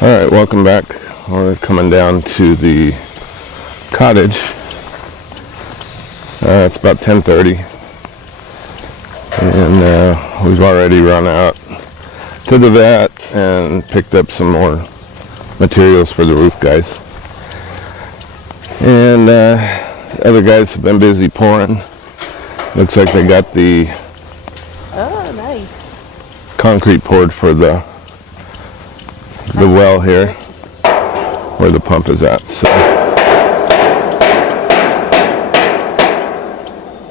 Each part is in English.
All right, welcome back. We're coming down to the cottage. It's about 10:30, and we've already run out to the vet and picked up some more materials for the roof guys. And other guys have been busy pouring. Looks like they got the nice concrete poured for the well here where the pump is at, so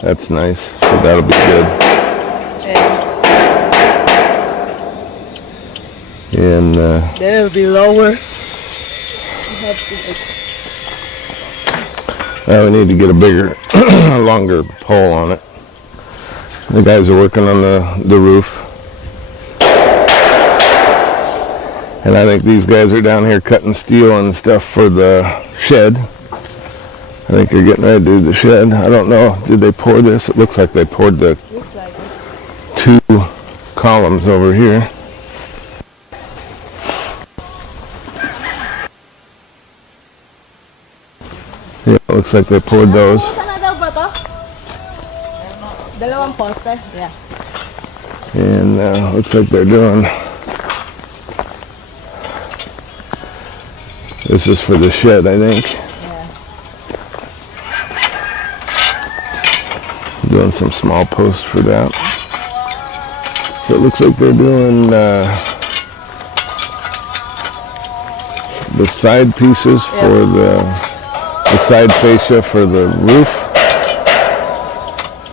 that's nice. So that'll be good. And that'll be lower. We need to get a bigger longer pole on it. The guys are working on the roof. And I think these guys are down here cutting steel and stuff for the shed. I think they're getting ready to do the shed. I don't know. Did they pour this? It looks like they poured the two columns over here. Yeah, it looks like they poured those. And looks like they're doing. This is for the shed, I think. Yeah. Doing some small posts for that. So it looks like they're doing the side pieces for the side fascia for the roof.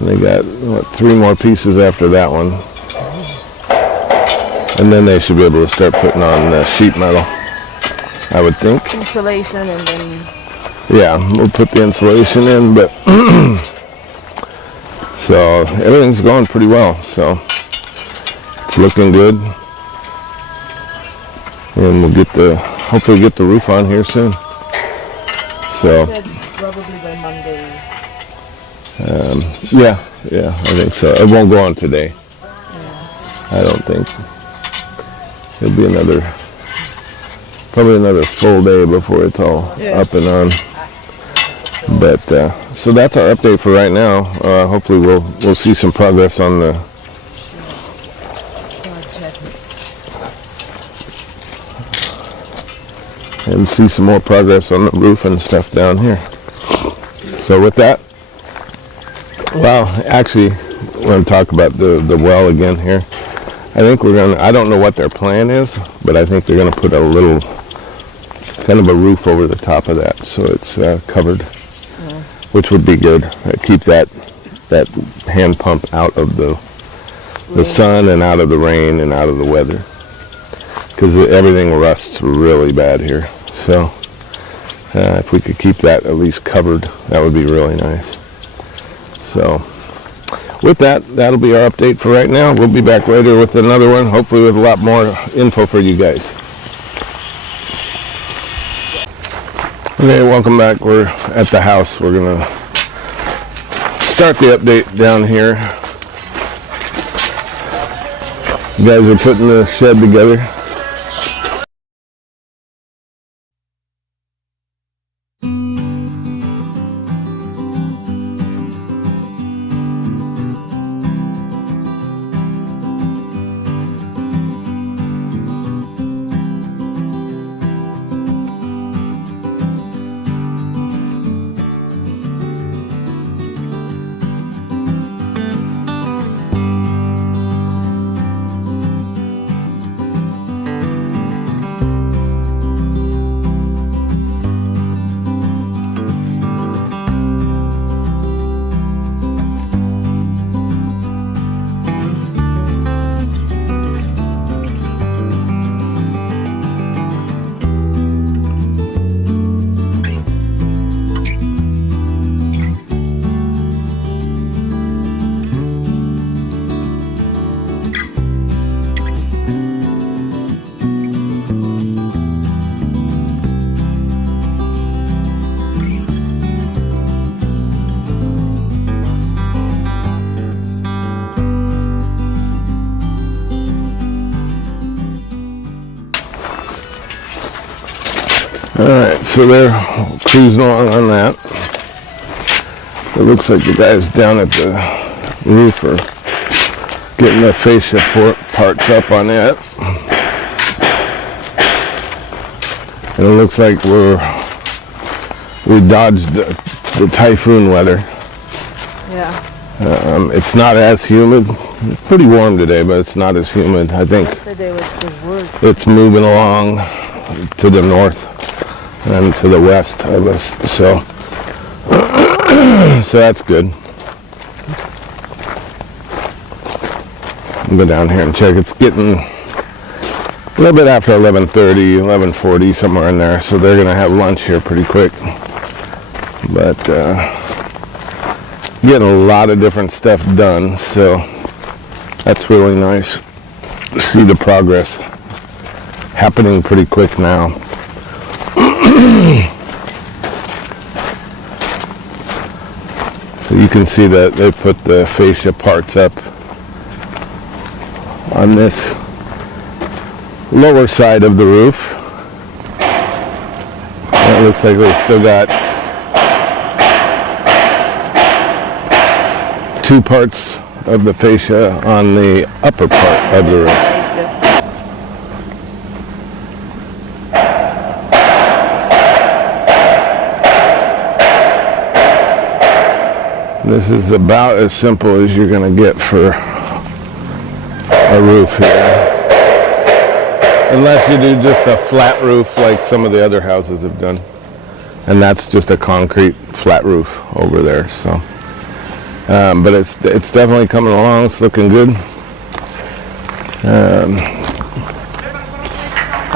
And they got, what, 3 more pieces after that one. And then they should be able to start putting on sheet metal, I would think. Insulation and then... Yeah, we'll put the insulation in, but... So, everything's going pretty well, so... It's looking good. And we'll hopefully get the roof on here soon. So... Probably by Monday. Yeah, I think so. It won't go on today. I don't think. It'll be probably another full day before it's all up and on. But so that's our update for right now. Hopefully we'll see some progress on the and see some more progress on the roof and stuff down here. So with that, well, actually, we're going to talk about the well again here. I think I don't know what their plan is, but I think they're going to put a little, kind of a roof over the top of that, so it's covered, which would be good. Keep that hand pump out of the sun and out of the rain and out of the weather, because everything rusts really bad here. So if we could keep that at least covered, that would be really nice. So with that, that'll be our update for right now. We'll be back later with another one, hopefully with a lot more info for you guys. Okay, welcome back. We're at the house. We're going to start the update down here. You guys are putting the shed together. Alright, so they're cruising along on that. It looks like the guys down at the roof are getting the fascia parts up on it. And it looks like we dodged the typhoon weather. Yeah. It's not as humid. It's pretty warm today, but it's not as humid. I think Yesterday was the worst. it's moving along to the north and to the west of us. So, so that's good. I'll go down here and check. It's getting a little bit after 11:30, 11:40, somewhere in there. So they're gonna have lunch here pretty quick. But getting a lot of different stuff done, so that's really nice to see the progress happening pretty quick now. So you can see that they put the fascia parts up on this lower side of the roof. And it looks like they still got two parts of the fascia on the upper part of the roof. This is about as simple as you're going to get for a roof here. Unless you do just a flat roof like some of the other houses have done. And that's just a concrete flat roof over there. So, but it's definitely coming along. It's looking good.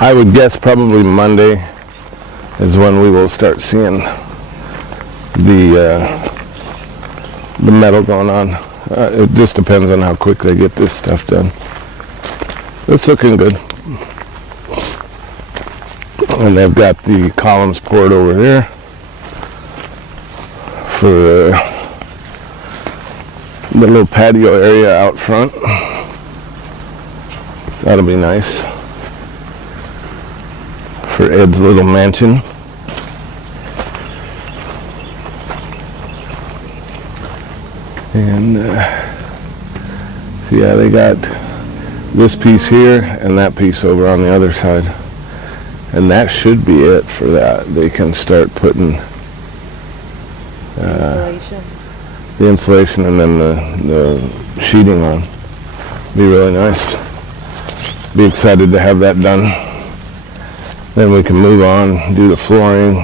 I would guess probably Monday is when we will start seeing the metal going on. It just depends on how quick they get this stuff done. It's looking good. And they've got the columns poured over here for the little patio area out front. So that'll be nice for Ed's little mansion. And so yeah, they got this piece here and that piece over on the other side. And that should be it for that. They can start putting the insulation and then the sheeting on. Be really nice. Be excited to have that done. Then we can move on, do the flooring,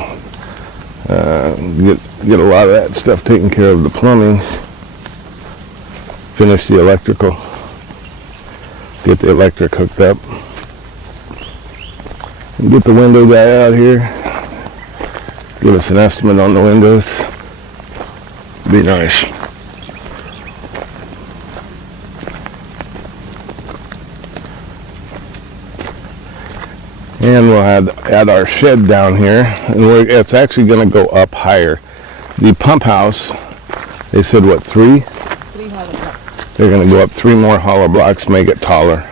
get a lot of that stuff taken care of, the plumbing. Finish the electrical, get the electric hooked up, and get the window guy out here, give us an estimate on the windows. Be nice. And we'll add our shed down here, and it's actually going to go up higher. The pump house, they said what, 3? They're going to go up 3 more hollow blocks, make it taller.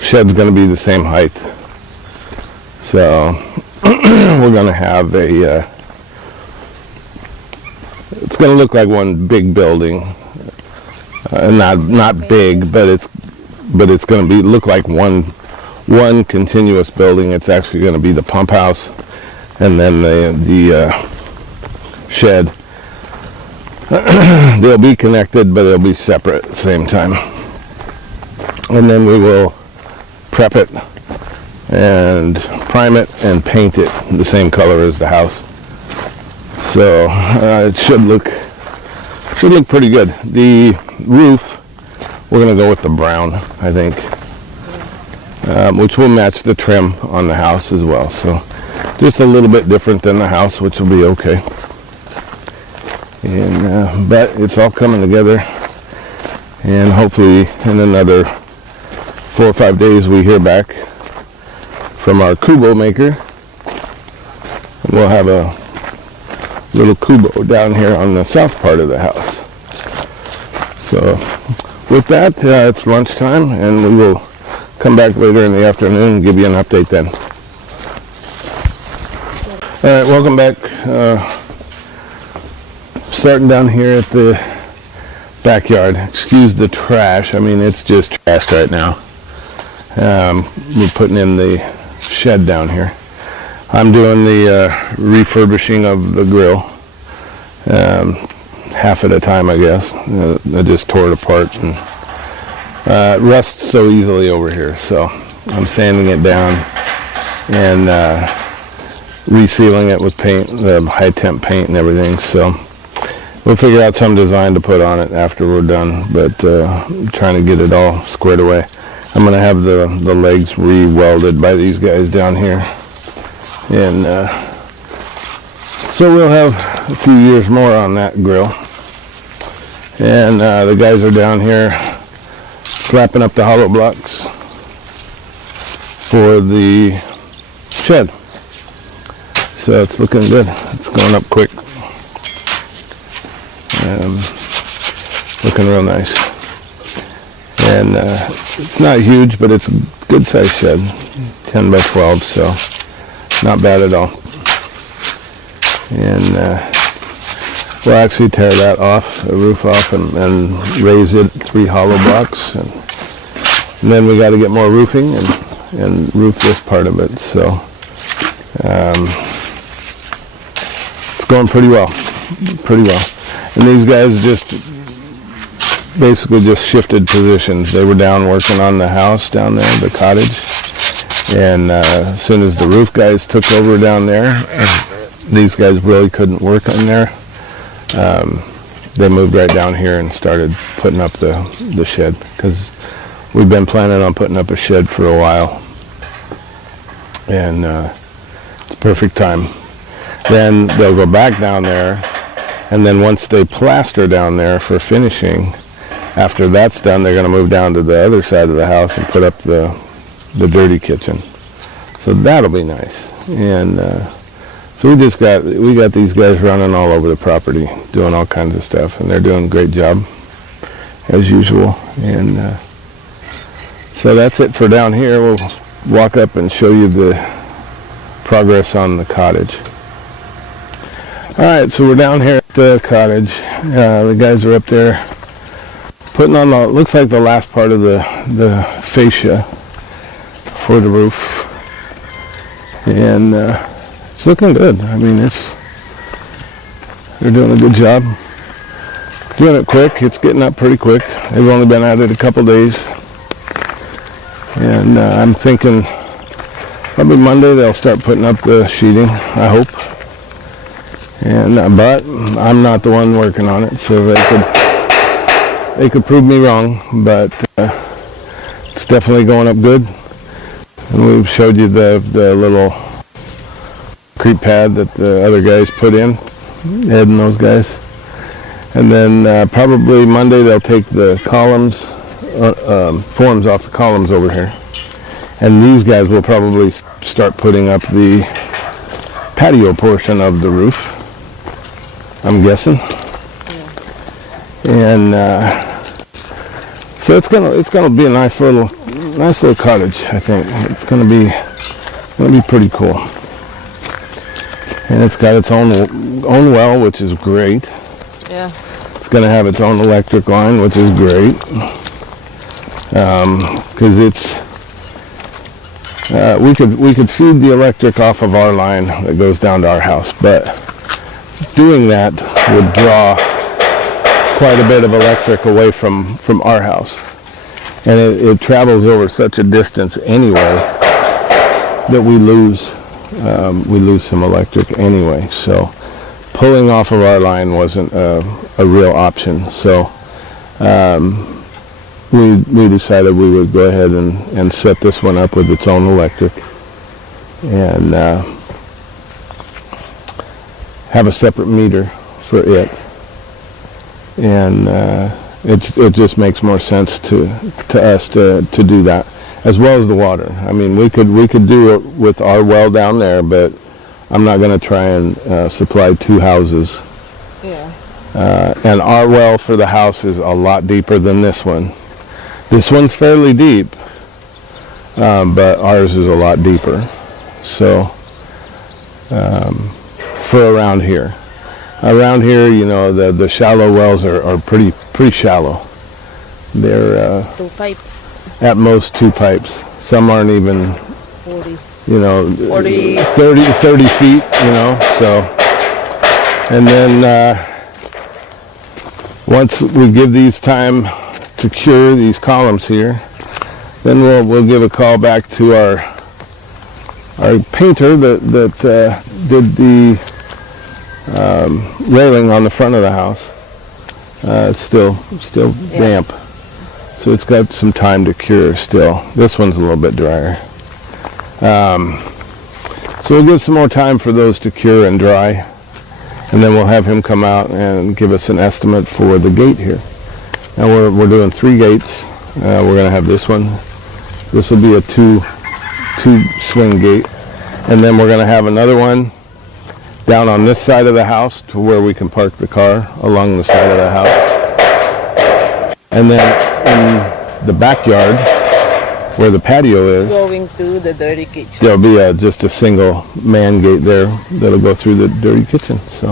Shed's going to be the same height. So we're going to have it's going to look like one big building. Not big, but it's going to look like one continuous building. It's actually going to be the pump house and then the shed. They'll be connected, but they'll be separate at the same time. And then we will prep it and prime it and paint it the same color as the house. So it should look pretty good. The roof, we're going to go with the brown, I think, which will match the trim on the house as well. So just a little bit different than the house, which will be okay. And but it's all coming together, and hopefully in another 4 or 5 days we hear back from our kubo maker. We'll have a little kubo down here on the south part of the house. So with that, it's lunchtime, and we will come back later in the afternoon and give you an update then. All right, welcome back. Starting down here at the backyard. Excuse the trash. I mean, it's just trash right now. We're putting in the shed down here. I'm doing the refurbishing of the grill. Half at a time, I guess. I just tore it apart, and it rusts so easily over here. So I'm sanding it down and resealing it with paint, the high temp paint and everything. So we'll figure out some design to put on it after we're done, but I'm trying to get it all squared away. I'm going to have the legs re-welded by these guys down here, and so we'll have a few years more on that grill. And the guys are down here slapping up the hollow blocks for the shed. So it's looking good. It's going up quick. Looking real nice. And it's not huge, but it's a good sized shed. 10 by 12, so not bad at all. And we'll actually tear that off, the roof off, and raise it 3 hollow blocks. And then we got to get more roofing and roof this part of it. So it's going pretty well. And these guys basically just shifted positions. They were down working on the house down there, the cottage. And as soon as the roof guys took over down there, these guys really couldn't work on there. They moved right down here and started putting up the shed, because we've been planning on putting up a shed for a while. And it's perfect time. Then they'll go back down there, and then once they plaster down there for finishing, after that's done, they're going to move down to the other side of the house and put up the dirty kitchen. So that'll be nice. And so we got these guys running all over the property, doing all kinds of stuff, and they're doing a great job as usual. And so that's it for down here. We'll walk up and show you the progress on the cottage. All right, so we're down here at the cottage. The guys are up there putting on looks like the last part of the fascia for the roof. And it's looking good. I mean, they're doing a good job. Doing it quick. It's getting up pretty quick. They've only been at it a couple days. And I'm thinking probably Monday they'll start putting up the sheeting, I hope. And but I'm not the one working on it, so they could prove me wrong, but it's definitely going up good. And we've showed you the little creep pad that the other guys put in, Ed and those guys. And then probably Monday they'll take the columns, forms off the columns over here. And these guys will probably start putting up the patio portion of the roof, I'm guessing. Yeah. And so it's gonna be a nice little cottage. I think it's gonna be pretty cool. And it's got its own well, which is great. Yeah. It's gonna have its own electric line, which is great. Because we could feed the electric off of our line that goes down to our house, but doing that would draw quite a bit of electric away from our house, and it travels over such a distance anyway that we lose some electric anyway. So pulling off of our line wasn't a real option. So we decided we would go ahead and set this one up with its own electric, and have a separate meter for it. And it just makes more sense to us to do that, as well as the water. I mean, we could do it with our well down there, but I'm not going to try and supply 2 houses. Yeah. And our well for the house is a lot deeper than this one. This one's fairly deep, but ours is a lot deeper. So for around here. Around here, you know, the shallow wells are pretty shallow. They're 2 pipes. at most 2 pipes. Some aren't even, 40. you know, 40. 30 feet, you know. So, and then once we give these time to cure, these columns here, then we'll give a call back to our painter that did the railing on the front of the house. It's still damp, so it's got some time to cure still. This one's a little bit drier. So we'll give some more time for those to cure and dry, and then we'll have him come out and give us an estimate for the gate here. Now we're doing 3 gates. We're going to have this one. This will be a two swing gate, and then we're going to have another one down on this side of the house to where we can park the car along the side of the house. And then in the backyard where the patio is, Going to the dirty kitchen. there'll be just a single man gate there that'll go through the dirty kitchen. So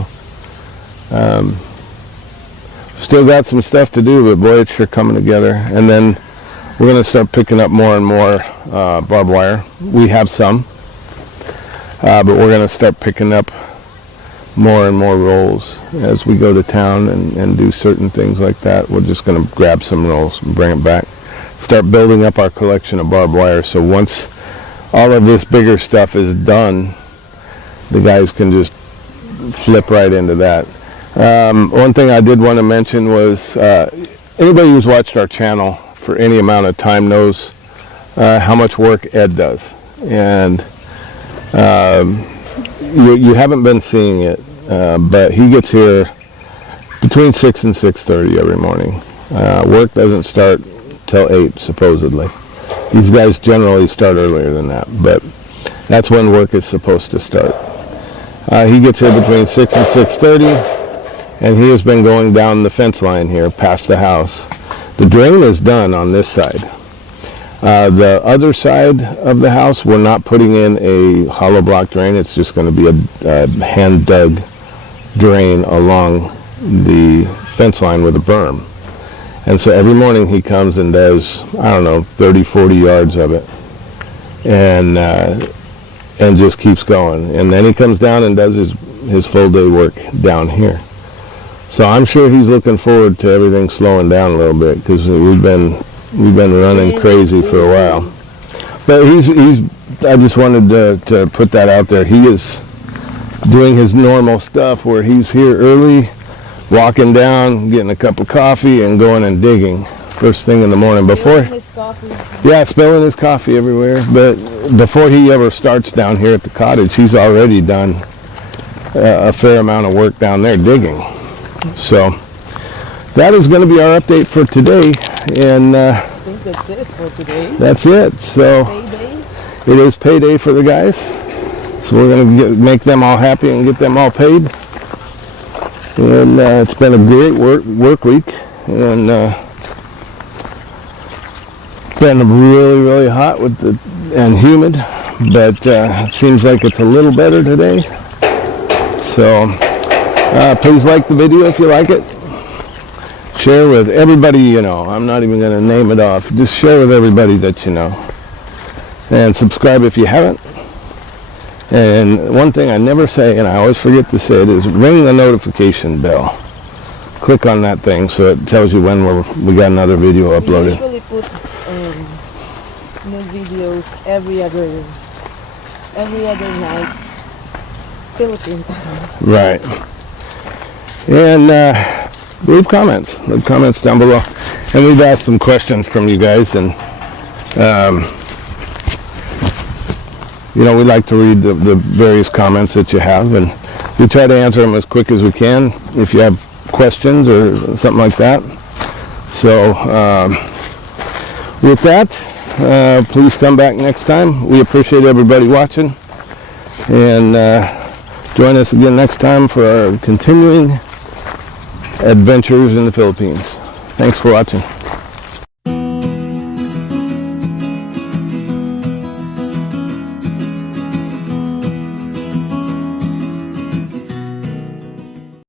still got some stuff to do, but boy, it's sure coming together. And then we're going to start picking up more and more barbed wire. We have some, but we're going to start picking up more and more rolls as we go to town and do certain things like that. We're just going to grab some rolls and bring it back. Start building up our collection of barbed wire, so once all of this bigger stuff is done, the guys can just flip right into that. One thing I did want to mention was anybody who's watched our channel for any amount of time knows how much work Ed does, and you haven't been seeing it, but he gets here between 6 and 6:30 every morning. Work doesn't start till 8 supposedly. These guys generally start earlier than that, but that's when work is supposed to start. He gets here between 6 and 6:30, and he has been going down the fence line here past the house. The drain is done on this side. The other side of the house, we're not putting in a hollow block drain. It's just going to be a hand dug drain along the fence line with a berm. And so every morning he comes and does, I don't know, 30, 40 yards of it, and just keeps going. And then he comes down and does his full day work down here. So I'm sure he's looking forward to everything slowing down a little bit, because we've been running crazy for a while. But I just wanted to put that out there. He is doing his normal stuff where he's here early, walking down, getting a cup of coffee, and going and digging first thing in the morning. Spilling his coffee everywhere. But before he ever starts down here at the cottage, he's already done a fair amount of work down there digging. So that is going to be our update for today, and I think that's it for today. that's it. So Payday. it is payday for the guys, so we're going to make them all happy and get them all paid. And it's been a great work week, and been really hot and humid, but it seems like it's a little better today. So please like the video if you like it. Share with everybody you know. I'm not even going to name it off. Just share with everybody that you know. And subscribe if you haven't. And one thing I never say, and I always forget to say it, is ring the notification bell. Click on that thing so it tells you when we got another video uploaded. We usually put new videos every other night, Philippine time. Right. And leave comments down below. And we've asked some questions from you guys, and we like to read the various comments that you have, and we try to answer them as quick as we can if you have questions or something like that. So with that, please come back next time. We appreciate everybody watching, and join us again next time for our continuing adventures in the Philippines. Thanks for watching.